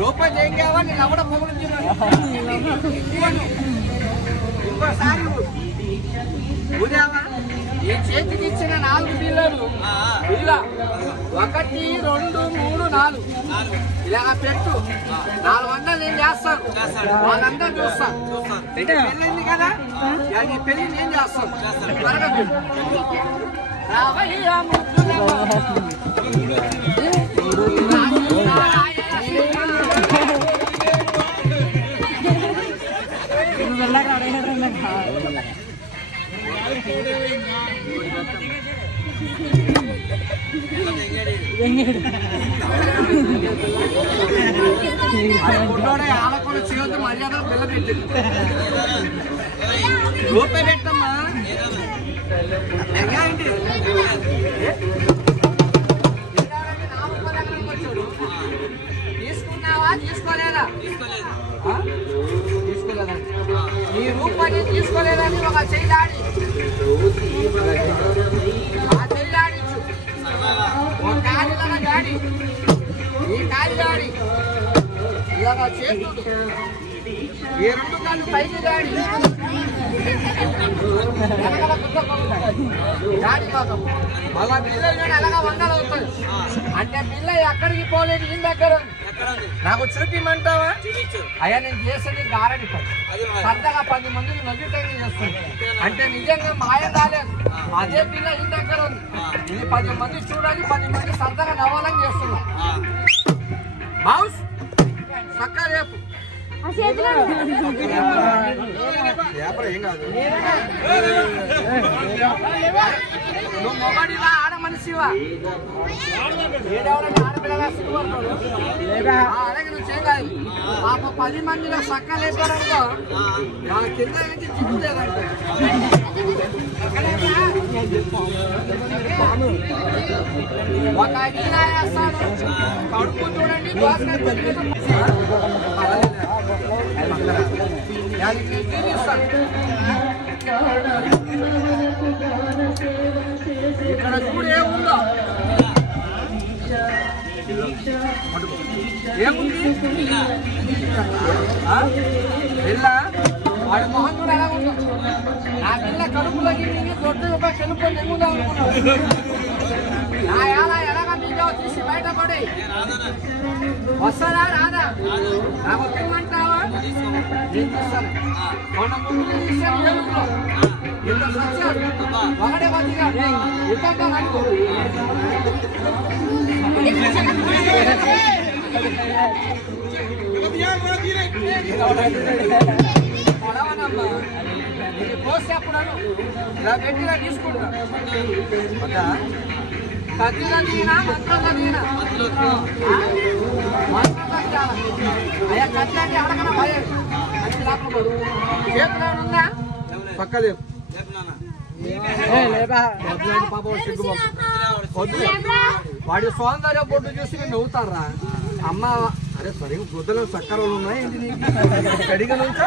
రూపాయి చేయించావా నేను ఎవడ పొగలు ఇంకోసారి ఉదావా ఈ చేతికి ఇచ్చిన 4 బిళ్ళలు బిళ్ళ 1 2 3 4 ఇలా పెట్టు 400 నేను చేస్తాను వాళ్ళందరూ చూస్తాను పెళ్ళింది కదా ఈ పెళ్లి నేను చేస్తాను త్వరగా రావయ్యా ఆడకుండా చేయొద్దు మర్యాద పిల్ల పెట్టి రూపాయి పెట్టమ్మా తీసుకున్నావా తీసుకోలేదా తీసుకోలేదా ఈ రూపాయి తీసుకోలేదని ఒక చెయ్యాడి ఆ చెయ్యాడించు ఒక కాలిలా గాడి ఈ కాలి గాడి ఇలాగా చేతుడు ఈ 2 కాళ్ళు పైకి గాడి గాడి భాగం అలా పిల్లలు అలాగా 100 అవుతుంది అంటే పిల్ల ఎక్కడికి పోలేదు ఈ దగ్గర నాకు చూపిమంటావా అయ్యా నేను చేసేది గారడి పని సరదాగా 10 మందిని నవ్వుటంగా చేస్తుంది అంటే నిజంగా మాయం రాలేదు అదే పిల్ల ఈ దగ్గర ఉంది ఇది 10 మంది చూడాలి 10 మంది సరదాగా నవ్వాలని చేస్తున్నా మౌస్ చక్కగా రేపు ఏం కాదు నువ్వు మొగడివా ఆడ మనిషివా అలాగే నువ్వు చేయగలి పాప 10 మందిలో చక్క లేపారనుకో కింద నుంచి చిక్కులేదంటే ఒక అగ్గిలా వేస్తాను కడుపు చూడండి ఇక్కడ చూడు ఏముందో ఏముంది పిల్ల వాడి మొహం కూడా ఎలా ఉందో నా పిల్ల కడుపులోకి మింగి దొడ్డు చెలుపు నెగ్గుదాం అనుకున్నావు ఎలాగా మీలో తీసి బయటపడి వస్తారా రాదా నాకు వస్తుందంటావా నేను చూస్తాను మొన్న ముందు తీసాను ఏడుగులో ఇంత వచ్చాడు ఒకటే కొద్దిగా ఇంత అనుకో పొడవనమ్మా ఇది పోస్తే అప్పుడు ఇలా పెట్టిలా తీసుకుంటా కత్తిగా దిగినా మంత్రంగా దిగినా అయ్యా కత్తి అంటే అడగన భయం కత్తి లేకపోదు చేతిలో ఉందా పక్క లేవు వాడి సౌందర్య బొడ్డు చూసి నేను నవ్వుతారా అమ్మ అరే సరిగ్గా గుద్దలు సక్కరలు ఉన్నాయి ఏంటి నీకు కడిగా నుంచో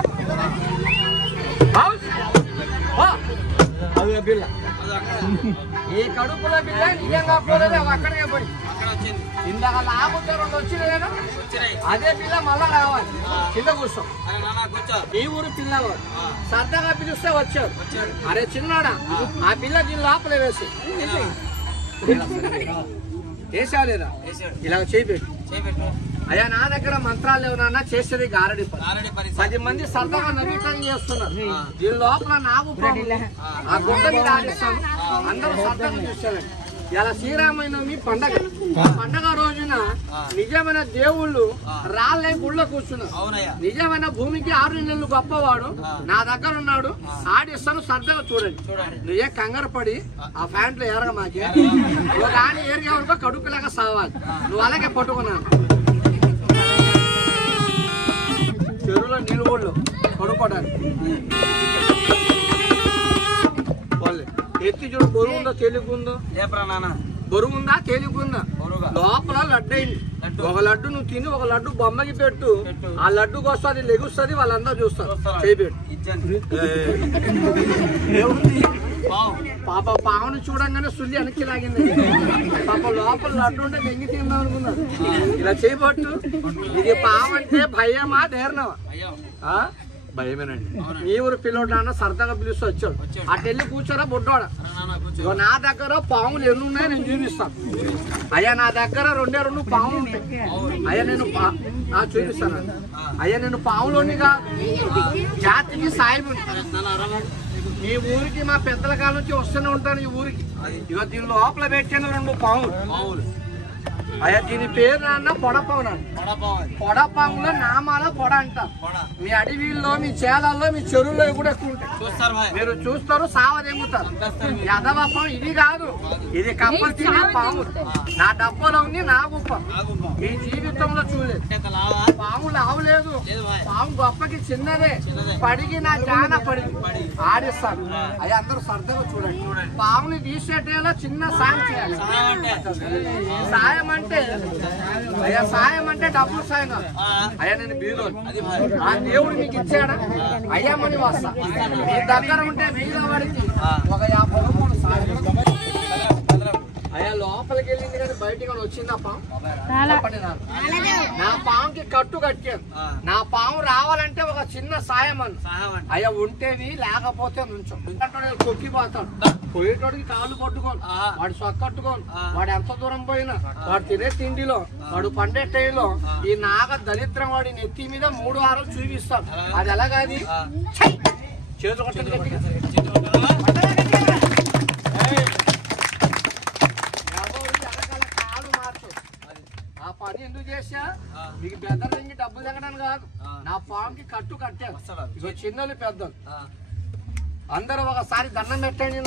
అది బిల్ల ఈ కడుపుల బిల్ల నిజంగా పోలేదు అవి అక్కడికే పడి ఇందాక లాభంతో 2 వచ్చినాయి అదే పిల్ల మళ్ళా రావాలి కింద కూర్చో ఈ ఊరు పిల్లవాడు సరదాగా పిలిస్తే వచ్చాడు అరే చిన్నాడా ఆ పిల్ల దీని లోపల వేసి వేసావు లేదా ఇలా చేపెట్టు అయ్యా నా దగ్గర మంత్రాలు లేవు నాన్న చేసేది గారడి పని 10 మంది సరదాగా నవ్వుటం చేస్తున్నారు దీని లోపల నాకు ఆ గుడ్డ మీద ఆడిస్తాను అందరూ సరదాగా చూస్తారండి ఇలా శ్రీరామనవమి పండగ పండగ రోజున నిజమైన దేవుళ్ళు రాళ్ళే గుళ్ళో కూర్చున్నారు నిజమైన భూమికి 6 నెలలు గొప్పవాడు నా దగ్గర ఉన్నాడు ఆడిస్తాను సరదాగా చూడండి నువ్వే కంగారు పడి ఆ ప్యాంట్లో ఎరగ మాకే నువ్వు దాన్ని ఏరిగా వరకు కడుపులాగా సావాలి నువ్వు అలాగే పట్టుకున్నాను చెరువులో నీళ్ళు కొనుక్కోడానికి ఎత్తి చూడు బరువు ఉందో తేలికుందో బరువు ఉందా తేలికుందా లోపల లడ్డు అయింది ఒక లడ్డు నువ్వు తిని ఒక లడ్డు బొమ్మకి పెట్టు ఆ లడ్డుకి వస్తుంది అది లెగుస్తుంది వాళ్ళందరూ చూస్తారు చేపెట్టు పాప పావును చూడంగానే సుల్లి వెనక్కి లాగింది. పాప లోపల లడ్డు ఉంటే దెంగి తిందాం అనుకున్నారు. ఇలా చేయబట్టు ఇది పాము అంటే భయమా ధైర్యమా? భయమేనండి. మీ ఊరు పిల్లోడు నాన్న సరదాగా పిలుస్తూ వచ్చాడు. అటు వెళ్ళి కూర్చోరా బొడ్డోడ, నా దగ్గర పాములు ఎన్ని ఉన్నాయో నేను చూపిస్తాను. అయ్యా నా దగ్గర 2 పాములు ఉంటాయి. అయ్యా నేను చూపిస్తాను. అయ్యా నేను పాములోని జాతికి సాయిబు. ఈ ఊరికి మా పెద్దల కాలం నుంచి వస్తూనే ఉంటాను. ఈ ఊరికి ఇక దీని లోపల పెట్టాను 2 పాములు. అయ్యా దీని పేరు నాన్న పొడపాము. పొడపాములో నామాల పొడ అంటారు. మీ అడవిల్లో, మీ చేలల్లో, మీ చెరువుల్లో కూడా ఎక్కువ ఉంటాయి. మీరు చూస్తారు, సావదెంగుతారు. యదవపం ఇది కాదు, ఇది కంపల్సరీ పాము. నా డబ్బలో ఉంది, నా గుప్ప. మీ జీవితంలో చూడలేదు. పాము లావలేదు, పాము గొప్పకి చిన్నదే. పడిగి నా చాలా పడిగి ఆడిస్తాను. అయ్యా అందరూ సరదాగా చూడండి. పాముని తీసేటేలా చిన్న సాయం చేయాలి. సాయం అంటే అయ్యా సాయం అంటే డబ్బులు సాయం కాదు. అయ్యా నేను బీదోడు, ఆ దేవుడు మీకు ఇచ్చాడా? అయ్యా మని వస్తా. మీ దగ్గర ఉంటే మిగతా వాడికి ఒక 50 రూపాయలు సాయం. అయ్యా లోపలికి వెళ్ళింది కానీ బయటికి వచ్చిందా పాము? చెప్పండి. నా పాముకి కట్టు కట్టాను. నా పాము రావాలంటే ఒక చిన్న సాయం అని. అయ్యా ఉంటేవి, లేకపోతే నుంచో. కొక్కిపోతాడు. పోయేటోడికి కాళ్ళు పట్టుకోను, వాడు సొక్కట్టుకోను. వాడు ఎంత దూరం పోయినా, వాడు తినే తిండిలో, వాడు పండే టైంలో ఈ నాగ దరిద్రం వాడి నెత్తి మీద 3 వారాలు చూపిస్తాడు. అది ఎలాగది? చేతులు కొట్టండి గట్టిగా. ఆ పని ఎందుకు చేసా? మీకు పెద్దలు ఇంక డబ్బులు ఎక్కడానికి కాదు. నా పాముకి కట్టు కట్టాను. ఇక చిన్నలు పెద్దలు అందరూ ఒకసారి దండం పెట్టండి.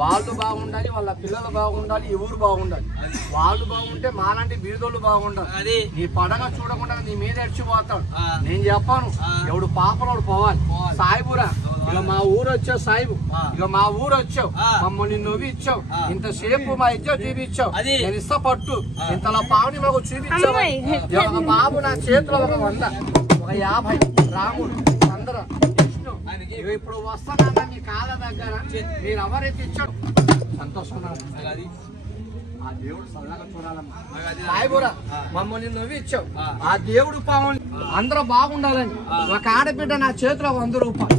వాళ్ళు బాగుండాలి, వాళ్ళ పిల్లలు బాగుండాలి, ఈ ఊరు బాగుండాలి. వాళ్ళు బాగుంటే మాలాంటి బీదోళ్ళు బాగుండాలి. నీ పడగ చూడకుండా నీ మీద ఎడిచిపోతాడు. నేను చెప్పాను, ఎవడు పాపలోడు పోవాలి. సాయిబురా, ఇక మా ఊరు వచ్చావు సాయిబు. ఇక మా ఊరు వచ్చావు, మమ్మల్ని నువ్వు ఇచ్చావు. ఇంతసేపు మా ఇచ్చావు, చూపించావు. నేను ఇస్తా పట్టు. ఇంతలో పావుని మాకు చూపించావు. ఒక బాబు నా చేతిలో ఒక 100, ఒక 50. రాముడు, అందరూ ఇప్పుడు వస్తానన్నా మీ కాళ్ళ దగ్గర. మీరు ఎవరైతే ఇచ్చాడు సంతోషం. ఆ దేవుడు సరదాగా చూడాలమ్మా. సాయిబురా మమ్మల్ని నువ్వు ఇచ్చావు. ఆ దేవుడు పాములు అందరూ బాగుండాలని ఒక ఆడబిడ్డ నా చేతిలో 100 రూపాయలు.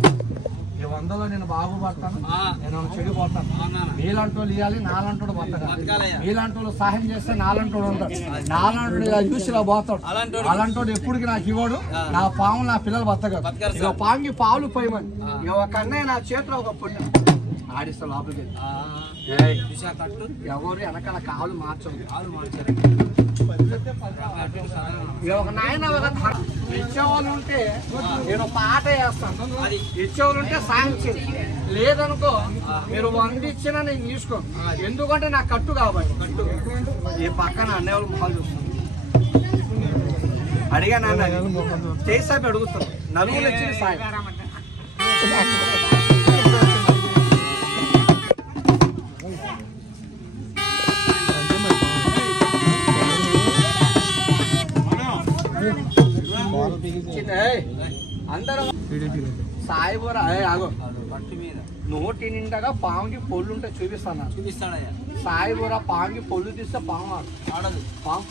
ఈ 100లో నేను బాగుపడతాను, నేను చెడిపోతాను. మీలాంటోళ్ళు ఇవ్వాలి, నాలంటోడు బతకాలి. మీలాంటోళ్ళు సహాయం చేస్తే నాలంటోడు ఉంటాడు. నాలంటోడు ఇలా చూసిలా పోతాడు. అలాంటోడు ఎప్పటికి నాకు ఇవ్వడు. నా పాము నా పిల్లలు బతకారు. ఇక పాముకి పావులు పోయమని ఇక ఒక అన్నయ్య నా చేతిలో ఒక పుట్ట ఆడిస్తా లోపలికి. ఎవరు వెనకాల కాలు మార్చదు. ఒక నాయన ఇచ్చేవాళ్ళు ఉంటే నేను పాట వేస్తాను. ఇచ్చేవాళ్ళు ఉంటే సాయం చేయండి. లేదనుకో మీరు 100 ఇచ్చినా నేను తీసుకోను. ఎందుకంటే నా కట్టు కాబట్టి. ఈ పక్కన అన్నయ్యవాళ్ళు మొహాలు చూస్తాను. అడిగా నాన్న చేసాపి అడుగుతాను. నలుగురు వచ్చింది సాయం. అందరూ సాయిబురా ఆగో నోటి నిండగా పాముకి పొల్లు ఉంటే చూపిస్తాను. సాయిబురా పాముకి పొల్లు తీస్తే పాము ఆడదు. పాము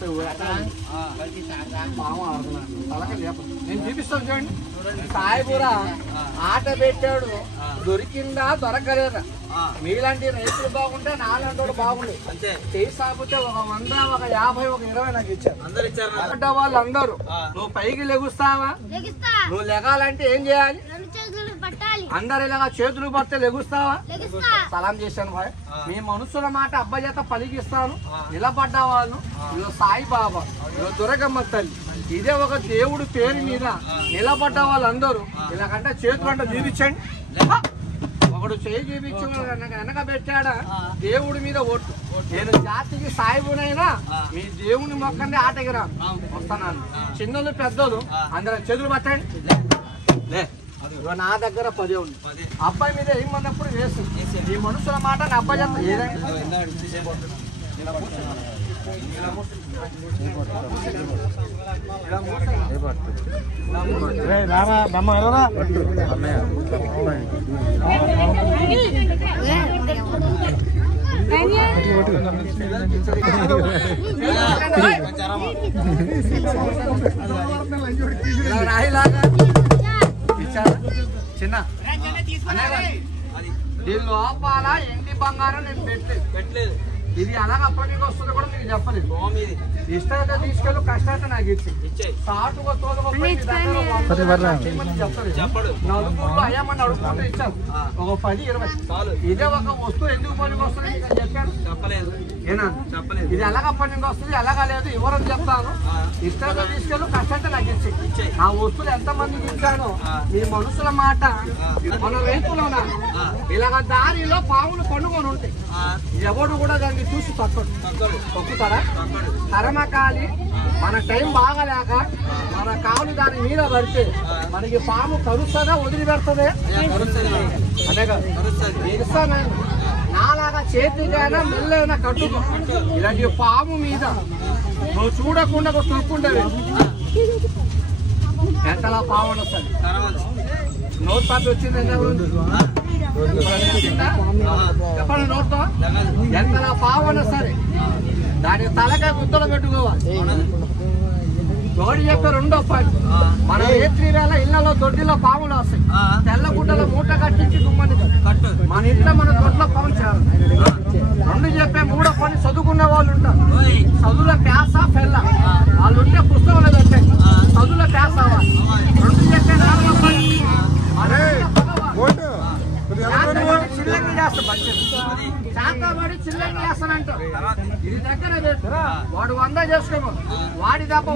ఆడుతున్నాను. అలాగే లేపదు. నేను చూపిస్తాను చూడండి. సాయిబురా ఆట పెట్టాడు. దొరికిందా దొరకలేదా? మీలాంటి రైతులు బాగుంటే నాలంటోడు బాగుండే. చేసి సాగితే ఒక 100, ఒక 50, ఒక 20 నాకు ఇచ్చారు. వాళ్ళందరూ నువ్వు పైకి లెగుస్తావా? నువ్వు లెగాలంటే ఏం చేయాలి? అందరు ఇలాగా చేతులు పడితే లెగుస్తావా? సలాం చేశాను భాయ్. మీ మనుషుల మాట అబ్బాయి చేత పలికిస్తాను. నిలబడ్డ వాళ్ళు ఇదో సాయిబాబా, ఇదో దుర్గమ్మ తల్లి, ఇదే ఒక దేవుడు పేరు మీద నిలబడ్డ వాళ్ళందరూ ఇలాగంటే చేతులు అంటే చూపించండి. ఒకడు చేయి చూపించి వెనక పెట్టాడా దేవుడి మీద ఒట్టు. నేను జాతికి సాయిబునైనా మీ దేవుని మొక్కండి, ఆటకి రా వస్తాను. చిన్నలు పెద్దలు అందరూ చేతులు పట్టండి. లే నా దగ్గర 10 ఉంది. అబ్బాయి మీద ఏమన్నప్పుడు వేసు. ఈ మనుషుల మాట నా అబ్బాయి చేస్తా ఏదైనా రాయిలాగా ఇచ్చారా చిన్న దీని లోపాల ఎండి బంగారం నేను పెట్టలేదు. ఇది అలాగ అప్పటికి వస్తుంది కూడా మీకు చెప్పలేదు. ఇష్టంగా తీసుకెళ్ళి కష్టాన్ని నాకు ఇచ్చి సాటుగా చెప్పడు. నలుగురు అయ్యామని అడుగుతుంటే ఇచ్చాను ఒక 10-20. ఇదే ఒక వస్తువు ఎందుకు పనికి వస్తుంది చెప్పాను చెప్పలేదు. ఏనా చెప్పలేదు. ఇది ఎలాగ పనికి వస్తుంది ఎలాగా లేదు ఎవరని చెప్తాను. ఇష్టంగా తీసుకెళ్ళి కష్టాన్ని నాకు ఇచ్చి ఆ వస్తువులు ఎంత మందికి ఇచ్చానో మీ మనుషుల మాట మన రైతులోనా ఇలాగ దారిలో పాములు పండుకొని ఉంటాయి. ఎవడు కూడా దాన్ని చూసి తొక్కుతారా? కరమకాలి మన టైం బాగాలేక మన కాలు దాని మీద పడితే మనకి పాము కరుస్తుందా వదిలిపెడుతుంది? అనేగా నాలాగా చేతికైనా మెల్లైనా కట్టుకో. ఇలాంటి పాము మీద నువ్వు చూడకుండా తొక్కుంటావే ఎంతలా పాము వస్తుంది. నోట్ పాపి వచ్చింది చెప్పండి. నోట్తో ఎంతలా పావునా సరే దానికి తలకాయ గుద్దలు పెట్టుకోవాలి. జోడి చెప్పే 2వ పాయింట్ మన రేత్రివేళ ఇళ్లలో దొడ్డిలో పాములు వస్తాయి. తెల్ల గుడ్డలో మూట కట్టించి గుమ్మని మన ఇంట్లో మన దొడ్లో పాము చేయాలి. 2 చెప్పే 3వ పని చదువుకునే వాళ్ళు ఉంటారు. చదువుల ప్యాస పెళ్ళ వాళ్ళు ఉంటే పుస్తకంలో పెట్టాయి. చదువుల ప్యాస అవ్వాలి. 2 చెప్పే 4వ పని చిల్లంగి చేస్తాడు. శాతపడి చిల్లంగి చేస్తానంటారు. ఇది దగ్గర వాడు 100 చేసుకోమో వాడి తప్ప